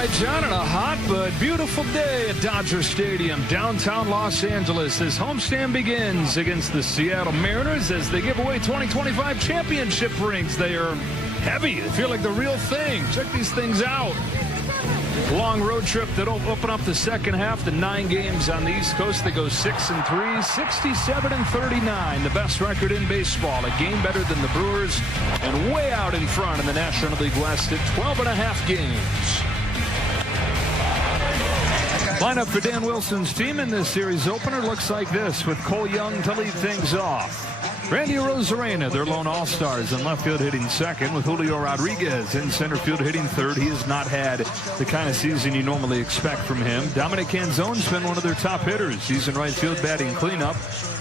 right, John, on a hot but beautiful day at Dodger Stadium, downtown Los Angeles. This homestand begins against the Seattle Mariners as they give away 2025 championship rings. They are heavy. They feel like the real thing. Check these things out. Long road trip that'll open up the second half. The 9 games on the East Coast. They go 6-3, 67-39. The best record in baseball. A game better than the Brewers and way out in front in the National League West at 12.5 games. Lineup for Dan Wilson's team in this series opener looks like this, with Cole Young to lead things off. Randy Arozarena, their lone all-stars, in left field hitting second, with Julio Rodriguez in center field hitting third. He has not had the kind of season you normally expect from him. Dominic Canzone's been one of their top hitters. He's in right field batting cleanup.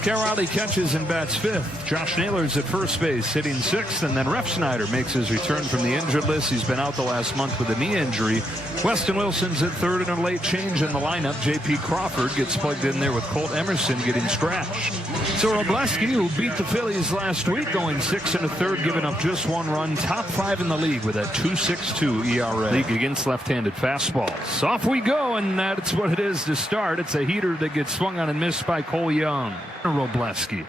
Riley catches and bats fifth. Josh Naylor's at first base hitting sixth, and then Ref Snyder makes his return from the injured list. He's been out the last month with a knee injury. Weston Wilson's at third, and a late change in the lineup. J.P. Crawford gets plugged in there with Colt Emerson getting scratched. So Robleski, who beat the Phillies last week, going 6 1/3, giving up just 1 run. Top 5 in the league with a 2.62 ERA. League against left-handed fastballs. Off we go, and that's what it is to start. It's a heater that gets swung on and missed by Cole Young. Robleski,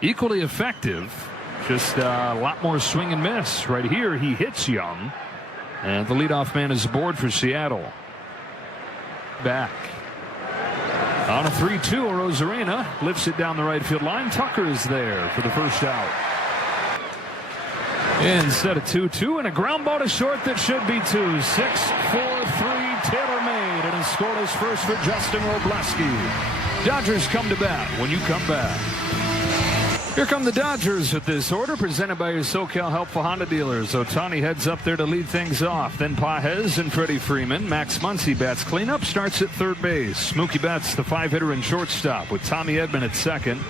equally effective, just a lot more swing and miss. Right here, he hits Young, and the leadoff man is aboard for Seattle. Back. On a 3-2, Arozarena lifts it down the right field line. Tucker is there for the first out. Instead of 2-2, and a ground ball to short that should be 2. 6-4-3, Taylor made, and a scoreless first for Justin Robleski. Dodgers come to bat when you come back. Here come the Dodgers with this order, presented by your SoCal Helpful Honda dealers. Ohtani heads up there to lead things off. Then Pages and Freddie Freeman. Max Muncy bats cleanup, starts at third base. Mookie Betts, the 5-hitter and shortstop, with Tommy Edman at second.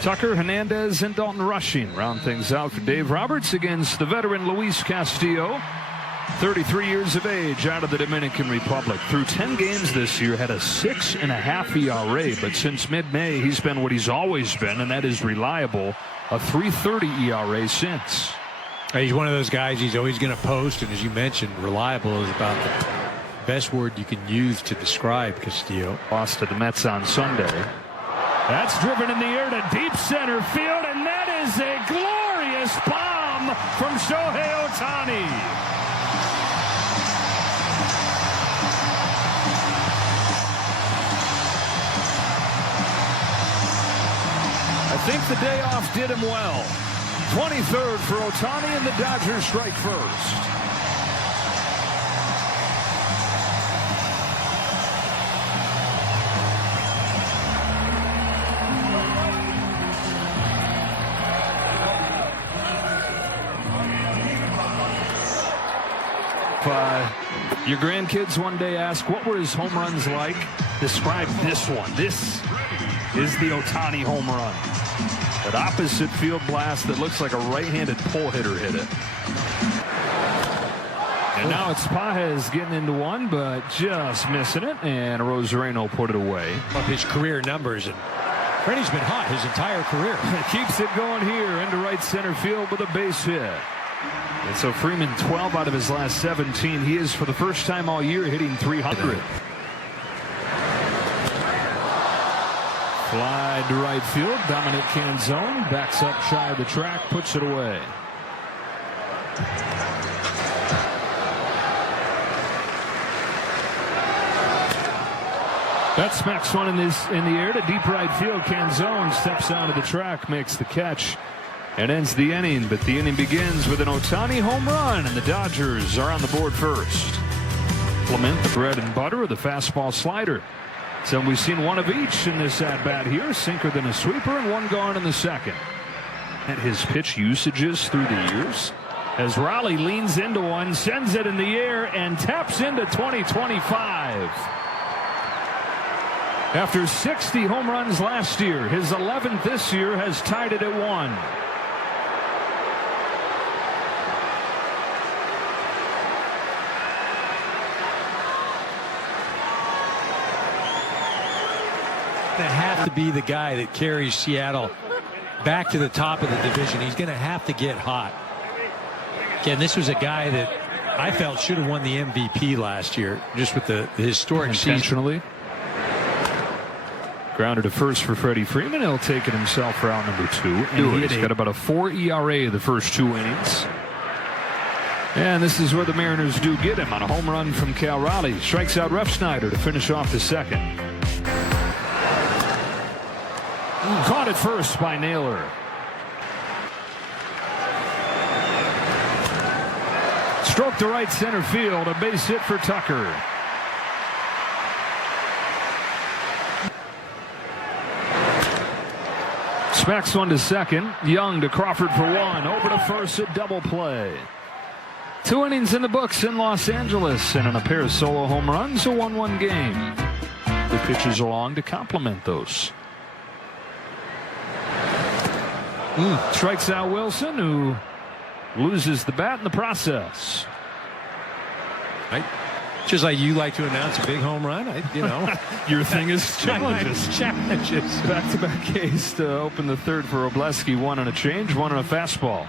Tucker, Hernandez, and Dalton Rushing round things out for Dave Roberts against the veteran Luis Castillo. 33 years of age, out of the Dominican Republic. Through 10 games this year, had a 6.5 ERA, but since mid-May, he's been what he's always been, and that is reliable. A 3.30 ERA since. He's one of those guys, he's always going to post, and as you mentioned, reliable is about the best word you can use to describe Castillo. Lost to the Mets on Sunday. That's driven in the air to deep center field, and that is a glorious bomb from Shohei Ohtani. I think the day off did him well. 23rd for Ohtani, and the Dodgers strike first. Your grandkids one day ask, what were his home runs like? Describe this one. This is the Ohtani home run. That opposite field blast that looks like a right-handed pull hitter hit it. And now it's Pages getting into one, but just missing it, and Arozarena put it away. Of his career numbers, and Freddie's been hot his entire career. Keeps it going here into right center field with a base hit. And so Freeman, 12 out of his last 17. He is, for the first time all year, hitting 300. Fly to right field. Dominic Canzone backs up shy of the track, puts it away. That smacks one in the air to deep right field. Canzone steps onto the track, makes the catch, and ends the inning. But the inning begins with an Ohtani home run, and the Dodgers are on the board first. Implement the bread and butter of the fastball slider. So we've seen one of each in this at-bat here. Sinker then a sweeper, and one gone in the second. At his pitch usages through the years, as Raleigh leans into one, sends it in the air, and taps into 2025. After 60 home runs last year, his 11th this year has tied it at 1. To have to be the guy that carries Seattle back to the top of the division. He's going to have to get hot. Again, this was a guy that I felt should have won the MVP last year, just with the historic season. Intentionally. Grounded to first for Freddie Freeman. He'll take it himself for out number 2. And he's got about a 4 ERA the first 2 innings. And this is where the Mariners do get him on a home run from Cal Raleigh. Strikes out Refsnyder to finish off the second. Caught at first by Naylor. Stroke to right center field. A base hit for Tucker. Smacks one to second. Young to Crawford for 1. Over to first, a double play. 2 innings in the books in Los Angeles, and on a pair of solo home runs, a 1-1 game. The pitches along to complement those. Strikes out Wilson, who loses the bat in the process. Right. Just like you like to announce a big home run, Your thing is challenges. Challenges. Back-to-back case to open the third for Robleski. 1 on a change, 1 on a fastball.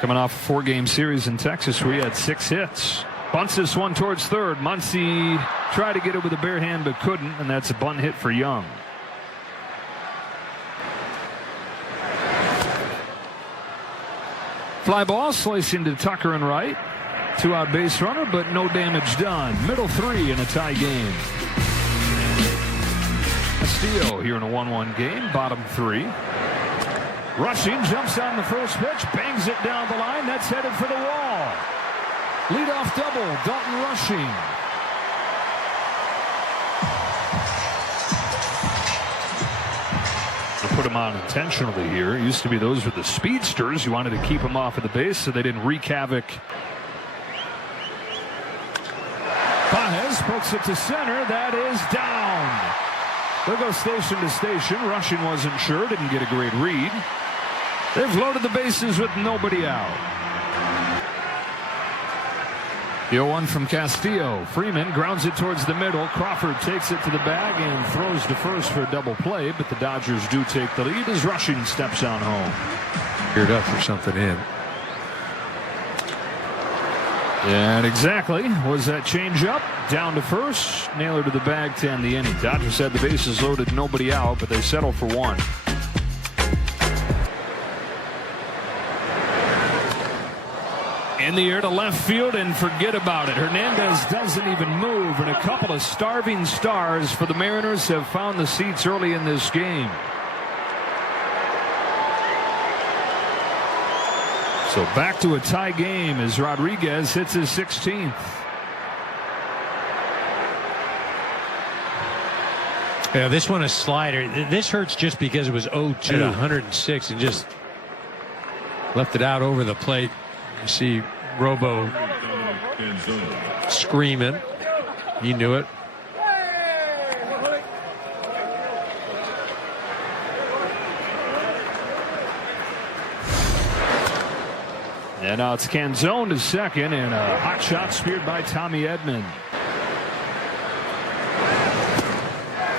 Coming off a 4-game series in Texas where he had 6 hits. Bunts this one towards third. Muncy tried to get it with a bare hand but couldn't, and that's a bunt hit for Young. Fly ball slicing to Tucker and right. 2-out base runner, but no damage done. Middle 3 in a tie game. Castillo here in a 1-1 game. Bottom 3. Rushing, jumps on the first pitch, bangs it down the line. That's headed for the wall. Leadoff double, Dalton Rushing. They put him on intentionally here. It used to be those were the speedsters. You wanted to keep them off of the base so they didn't wreak havoc. Pages pokes it to center. That is down. They'll go station to station. Rushing wasn't sure, didn't get a great read. They've loaded the bases with nobody out. The 0-1 from Castillo. Freeman grounds it towards the middle. Crawford takes it to the bag and throws to first for a double play, but the Dodgers do take the lead as Rushing steps on home. Geared up for something in. And exactly was that change up. Down to first. Naylor to the bag to end the inning. Dodgers had the bases loaded, nobody out, but they settle for 1. In the air to left field and forget about it. Hernandez doesn't even move, and a couple of starving stars for the Mariners have found the seats early in this game. So back to a tie game as Rodriguez hits his 16th. Yeah, this one a slider. This hurts just because it was 0-2 to 106 and just left it out over the plate. You see Robo screaming. He knew it. And now it's Canzone to second, and a hot shot speared by Tommy Edman.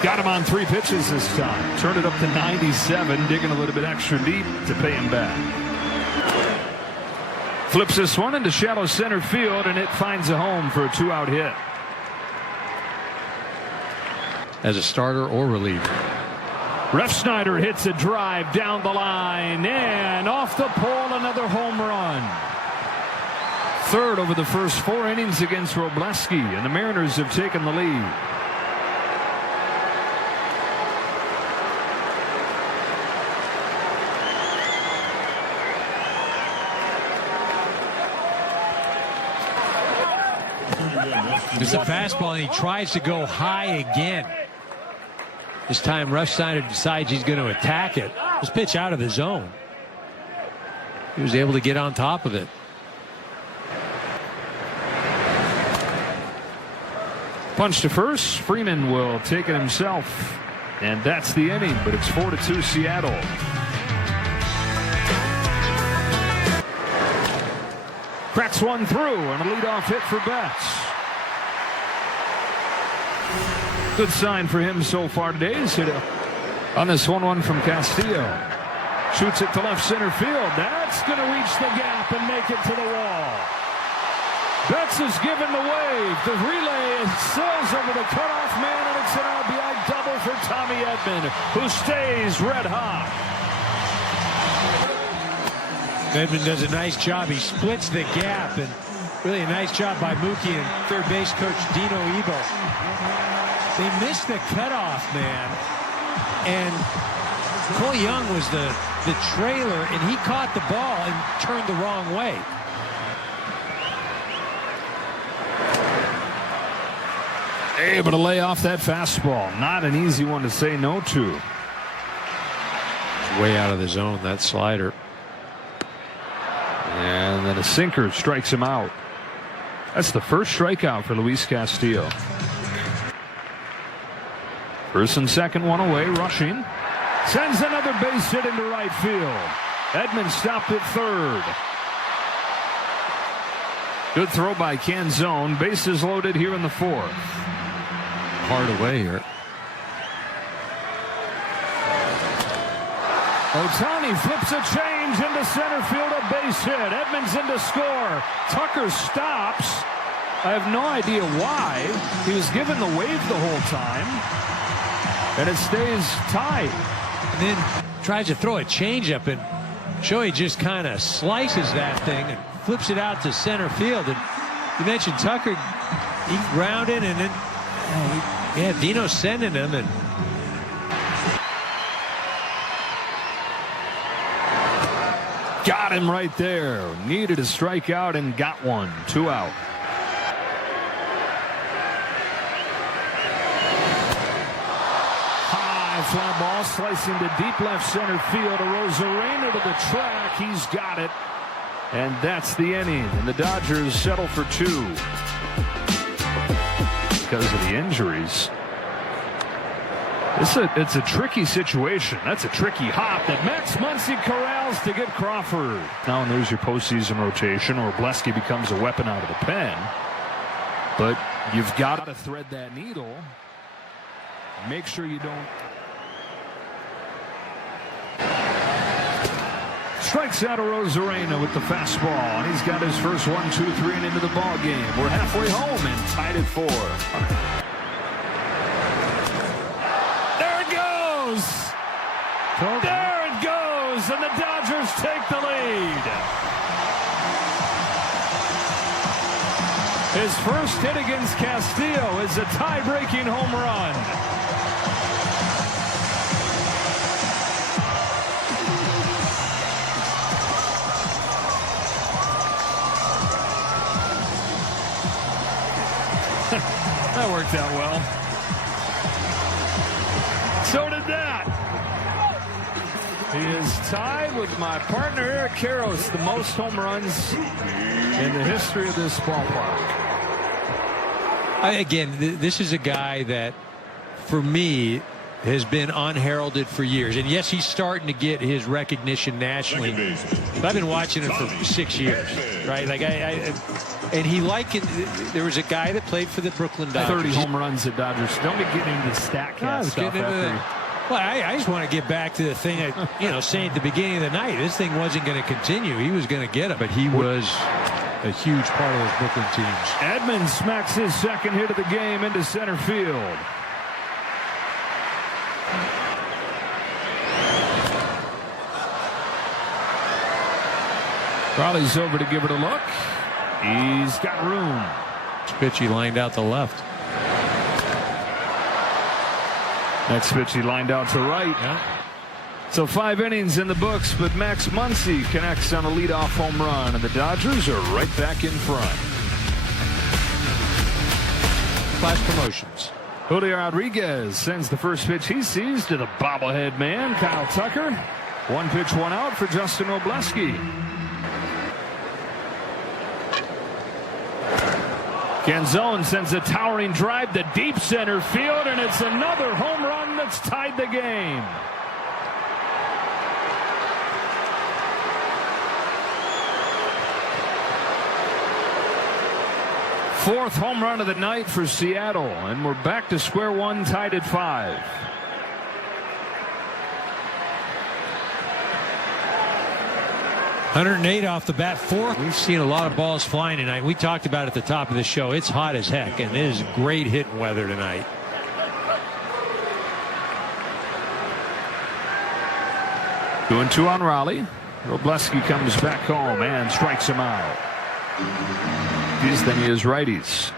Got him on 3 pitches this time. Turned it up to 97, digging a little bit extra deep to pay him back. Flips this one into shallow center field, and it finds a home for a 2-out hit. As a starter or reliever. Refsnyder hits a drive down the line, and off the pole, another home run. 3rd over the first 4 innings against Robleski, and the Mariners have taken the lead. It's a fastball, and he tries to go high again. This time, Refsnyder decides he's going to attack it. This pitch out of the zone. He was able to get on top of it. Punch to first. Freeman will take it himself. And that's the inning, but it's 4-2 Seattle. Cracks one through, and a leadoff hit for Betts. Good sign for him so far today. He's hit on this 1-1 from Castillo. Shoots it to left center field. That's going to reach the gap and make it to the wall. Betts is given the wave. The relay sails over the cutoff man, and it's an RBI double for Tommy Edman, who stays red hot. Edman does a nice job. He splits the gap, and really a nice job by Mookie and third base coach Dino Ebo. They missed the cutoff man, and Cole Young was the trailer, and he caught the ball and turned the wrong way. Able to lay off that fastball. Not an easy one to say no to. Way out of the zone, that slider. And then a sinker strikes him out. That's the first strikeout for Luis Castillo. First and second, one away, rushing. Sends another base hit into right field. Edman stopped at third. Good throw by Canzone. Bases loaded here in the fourth. Hard away here. Ohtani flips a change into center field, a base hit. Edman's in to score. Tucker stops. I have no idea why. He was given the wave the whole time. And it stays tied. And then tries to throw a changeup, and Shohei just kind of slices that thing and flips it out to center field. And you mentioned Tucker, he grounded, and then Dino's sending him, and got him right there. Needed a strikeout and got one. 2 out. High fly ball slicing to deep left center field. Rosarena to the track. He's got it. And that's the inning. And the Dodgers settle for 2. Because of the injuries. It's a tricky situation. That's a tricky hop that Max Muncy corrals to get Crawford. Now and there's your postseason rotation, or Bleski becomes a weapon out of the pen. But you've got to thread that needle. Make sure you don't. Strikes out of Rosarena with the fastball, and he's got his first 1, 2, 3 and into the ball game. We're halfway home and tied at 4. There it goes. There it goes, and the Dodgers take the lead. His first hit against Castillo is a tie-breaking home run. That worked out well. So did that. He is tied with my partner Eric Karros, the most home runs in the history of this ballpark. Again, this is a guy that, for me, has been unheralded for years. And yes, he's starting to get his recognition nationally. But I've been watching him for 6 years, right? Like and he likened. There was a guy that played for the Brooklyn Dodgers. 30 home runs at Dodgers. Don't be getting into the StatCast stuff. Well, I just want to get back to the thing I, saying at the beginning of the night. This thing wasn't going to continue. He was going to get it, but he was a huge part of those Brooklyn teams. Edman smacks his second hit of the game into center field. Rallies over to give it a look. He's got room. Pitch he lined out to left. Next pitch he lined out to right. Yeah. So 5 innings in the books, but Max Muncy connects on a leadoff home run, and the Dodgers are right back in front. Flash promotions. Julio Rodriguez sends the first pitch he sees to the bobblehead man, Kyle Tucker. 1 pitch, 1 out for Justin Obleski. Canzone sends a towering drive to deep center field, and it's another home run that's tied the game. Fourth home run of the night for Seattle, and we're back to square one, tied at 5. 108 off the bat, 4. We've seen a lot of balls flying tonight. We talked about it at the top of the show. It's hot as heck, and it is great hitting weather tonight. Two and two on Raleigh. Robleski comes back home and strikes him out. Then he is righties.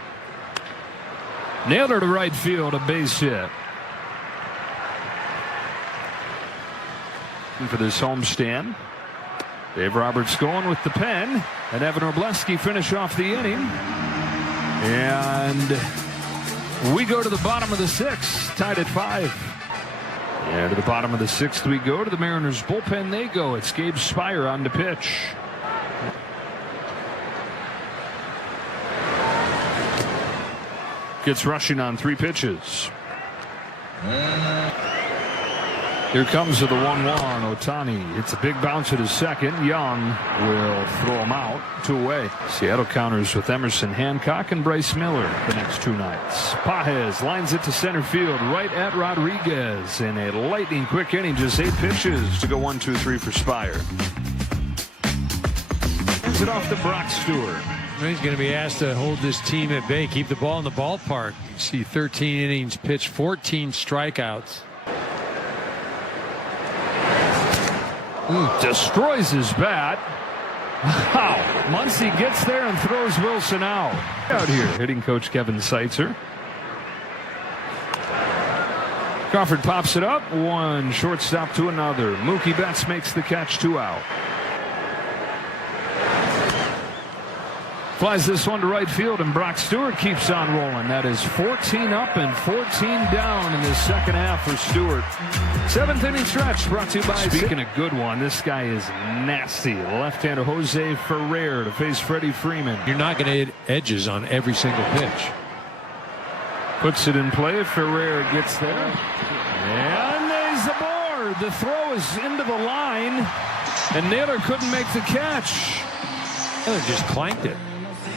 Nailed her to right field, a base hit. And for this homestand, Dave Roberts going with the pen, and Evan Robleski finish off the inning. And we go to the bottom of the 6th, tied at 5. And to the bottom of the 6th we go. To the Mariners bullpen they go. It's Gabe Spire on to pitch. Gets rushing on 3 pitches. Here comes to the 1-1. Ohtani. It's a big bounce at his second. Young will throw him out. 2 away. Seattle counters with Emerson Hancock and Bryce Miller the next 2 nights. Pages lines it to center field right at Rodriguez in a lightning quick inning. Just 8 pitches to go 1-2-3 for Spire. Hands it off to Brock Stewart. He's going to be asked to hold this team at bay, keep the ball in the ballpark. You see 13 innings pitched, 14 strikeouts. Destroys his bat. Wow. Muncy gets there and throws Wilson out. Out here, hitting coach Kevin Seitzer. Crawford pops it up. 1 shortstop to another. Mookie Betts makes the catch. 2 out. Flies this one to right field, and Brock Stewart keeps on rolling. That is 14 up and 14 down in the second half for Stewart. 7th inning stretch brought to you by. Speaking of good one, this guy is nasty. Left-hander Jose Ferrer to face Freddie Freeman. You're not going to hit edges on every single pitch. Puts it in play. Ferrer gets there. And there's the board. The throw is into the line, and Naylor couldn't make the catch. Naylor just clanked it.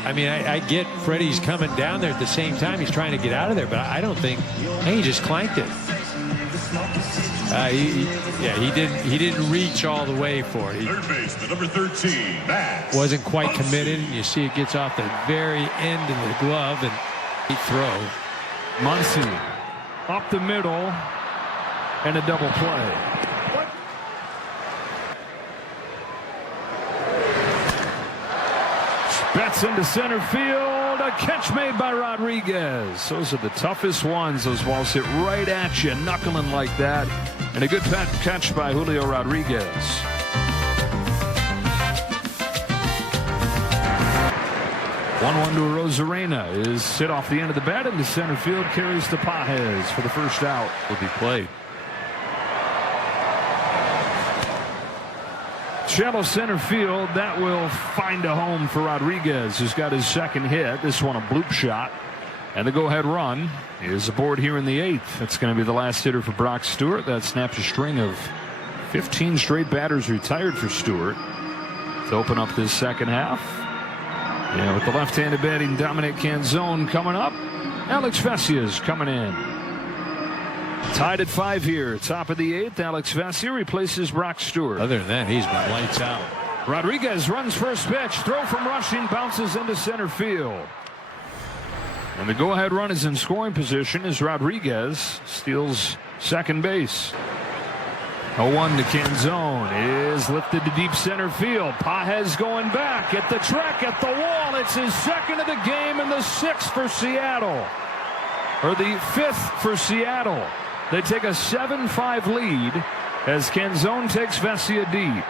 I mean, I get Freddie's coming down there at the same time. He's trying to get out of there, but I don't think. Hey, he just clanked it. He didn't reach all the way for it. Third base, the number 13, Max. Wasn't quite committed. You see, it gets off the very end of the glove, and he throw. Muncy up the middle, and a double play. Betts into center field. A catch made by Rodriguez. Those are the toughest ones. Those balls hit right at you, knuckling like that. And a good catch by Julio Rodriguez. 1-1 to Rosarena is hit off the end of the bat into center field. Carries to Pages for the first out. Will be played. Shallow center field. That will find a home for Rodriguez, who's got his second hit. This one a bloop shot. And the go-ahead run is aboard here in the 8th. That's going to be the last hitter for Brock Stewart. That snaps a string of 15 straight batters retired for Stewart to open up this second half. Yeah, with the left-handed batting Dominic Canzone coming up. Alex Vesia's coming in. Tied at 5 here. Top of the 8th. Alex Vesia replaces Brock Stewart. Other than that, he's been lights out. Rodriguez runs first pitch. Throw from rushing. Bounces into center field. And the go-ahead run is in scoring position as Rodriguez steals second base. 0-1 to Canzone is lifted to deep center field. Pages going back at the track, at the wall. It's his second of the game and the 6th for Seattle. Or the 5th for Seattle. They take a 7-5 lead as Canzone takes Vesia deep.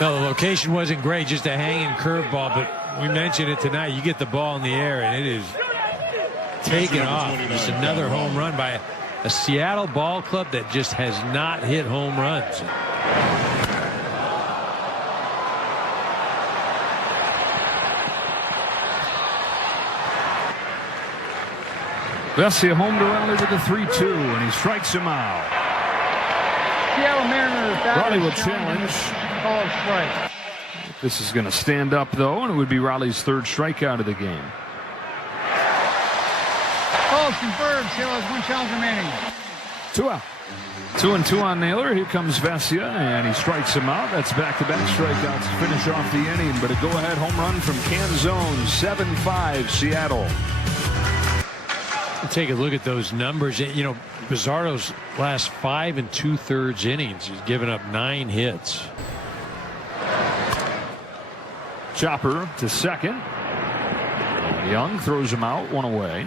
No, the location wasn't great, just a hanging curveball, but we mentioned it tonight. You get the ball in the air, and it is taken off. Just another home run by a Seattle ball club that just has not hit home runs. Vesia home to rally with a 3-2, and he strikes him out. Seattle Mariners. Ronnie will challenge. Call strike. This is going to stand up, though, and it would be Raleigh's third strikeout of the game. Balls confirmed. Still has one challenge remaining. 2 out. 2-2 on Naylor. Here comes Vesia, and he strikes him out. That's back-to-back strikeouts to finish off the inning. But a go-ahead home run from Canzone. 7-5 Seattle. Take a look at those numbers. You know, Bizarro's last 5 2/3 innings, he's given up 9 hits. Chopper to second. Young throws him out, 1 away.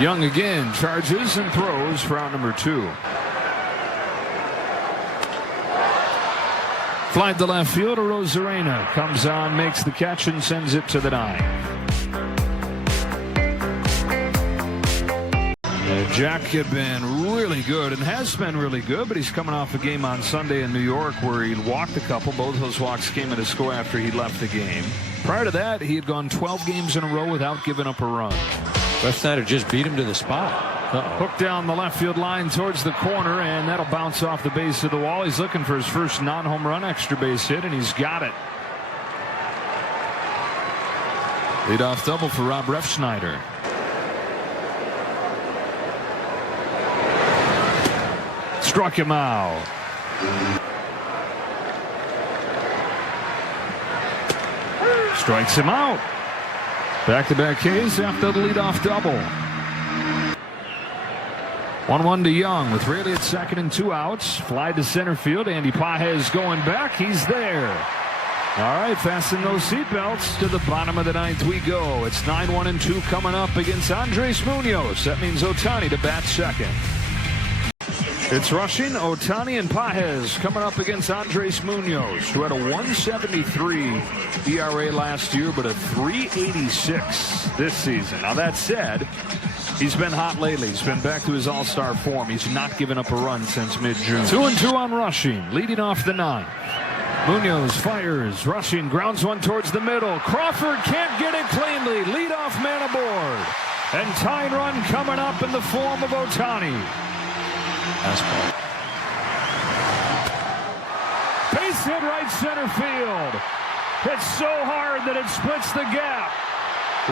Young again charges and throws for out number 2. Fly to left field. Rosarena comes on, makes the catch, and sends it to the 9. Jack had been really good and has been really good, but he's coming off a game on Sunday in New York where he walked a couple. Both those walks came in a score after he left the game. Prior to that, he had gone 12 games in a row without giving up a run. Snyder just beat him to the spot. Hooked down the left field line towards the corner, and that'll bounce off the base of the wall. He's looking for his first non-home run extra base hit, and he's got it. Leadoff double for Rob Refsnyder. Struck him out. Strikes him out. Back-to-back Ks after the leadoff double. 1-1 to Young with Raley at second and 2 outs. Fly to center field. Andy Pages going back. He's there. All right, fasten those seatbelts. To the bottom of the 9th we go. It's 9-1-2 coming up against Andres Munoz. That means Ohtani to bat second. It's rushing. Ohtani and Pages coming up against Andres Munoz, who had a 1.73 ERA last year, but a 3.86 this season. Now, that said, he's been hot lately. He's been back to his all-star form. He's not given up a run since mid-June. 2-2 on rushing, leading off the 9th. Munoz fires. Rushing grounds one towards the middle. Crawford can't get it cleanly. Leadoff man aboard. And tying run coming up in the form of Ohtani. Base hit right center field. Hits so hard that it splits the gap.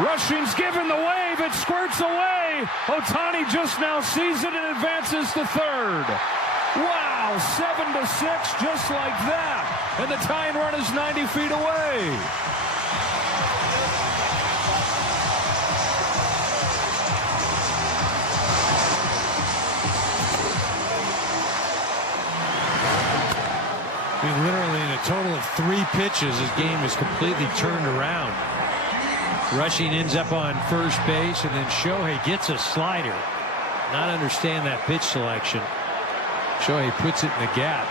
Rushing's given the wave. It squirts away. Ohtani just now sees it and advances to third. Wow, 7-6 just like that. And the tying run is 90 feet away. I mean, literally in a total of 3 pitches, his game is completely turned around. Rushing ends up on first base, and then Shohei gets a slider. Not understand that pitch selection. Shohei puts it in the gap.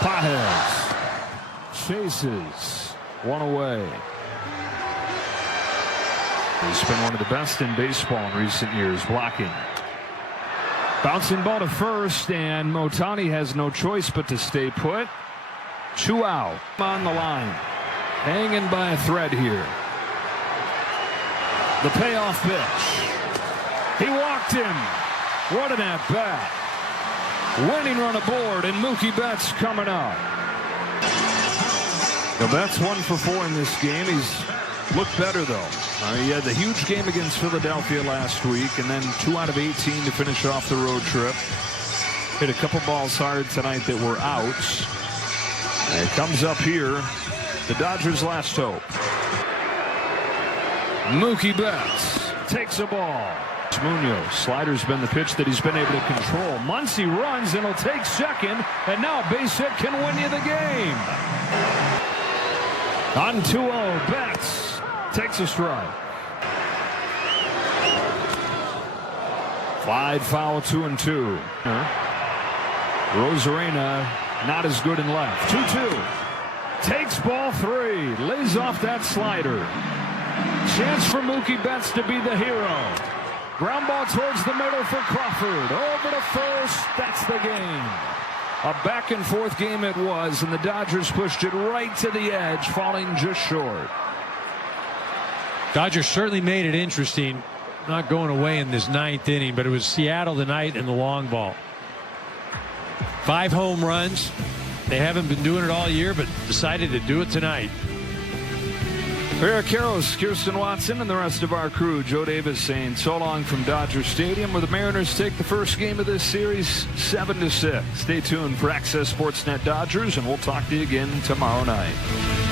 Pages chases 1 away. He's been one of the best in baseball in recent years, blocking. Bouncing ball to first, and Ohtani has no choice but to stay put. 2 out on the line. Hanging by a thread here. The payoff pitch. He walked him. What an at-bat. Winning run aboard, and Mookie Betts coming up. The Betts 1 for 4 in this game. He's looked better, though. He had the huge game against Philadelphia last week, and then 2 out of 18 to finish off the road trip. Hit a couple balls hard tonight that were outs. And it comes up here. The Dodgers' last hope. Mookie Betts takes a ball. Munoz. Slider's been the pitch that he's been able to control. Muncy runs and will take second, and now a base hit can win you the game. On 2-0, Betts takes a strike. Wide foul, 2-2. Rosarena not as good in left. 2-2. Takes ball 3. Lays off that slider. Chance for Mookie Betts to be the hero. Ground ball towards the middle for Crawford. Over to first. That's the game. A back and forth game it was, and the Dodgers pushed it right to the edge, falling just short. Dodgers certainly made it interesting. not going away in this 9th inning, but it was Seattle tonight in the long ball. 5 home runs. They haven't been doing it all year, but decided to do it tonight. Eric Karros, Kirsten Watson, and the rest of our crew. Joe Davis saying so long from Dodger Stadium, where the Mariners take the first game of this series 7-6. Stay tuned for Access Sportsnet Dodgers, and we'll talk to you again tomorrow night.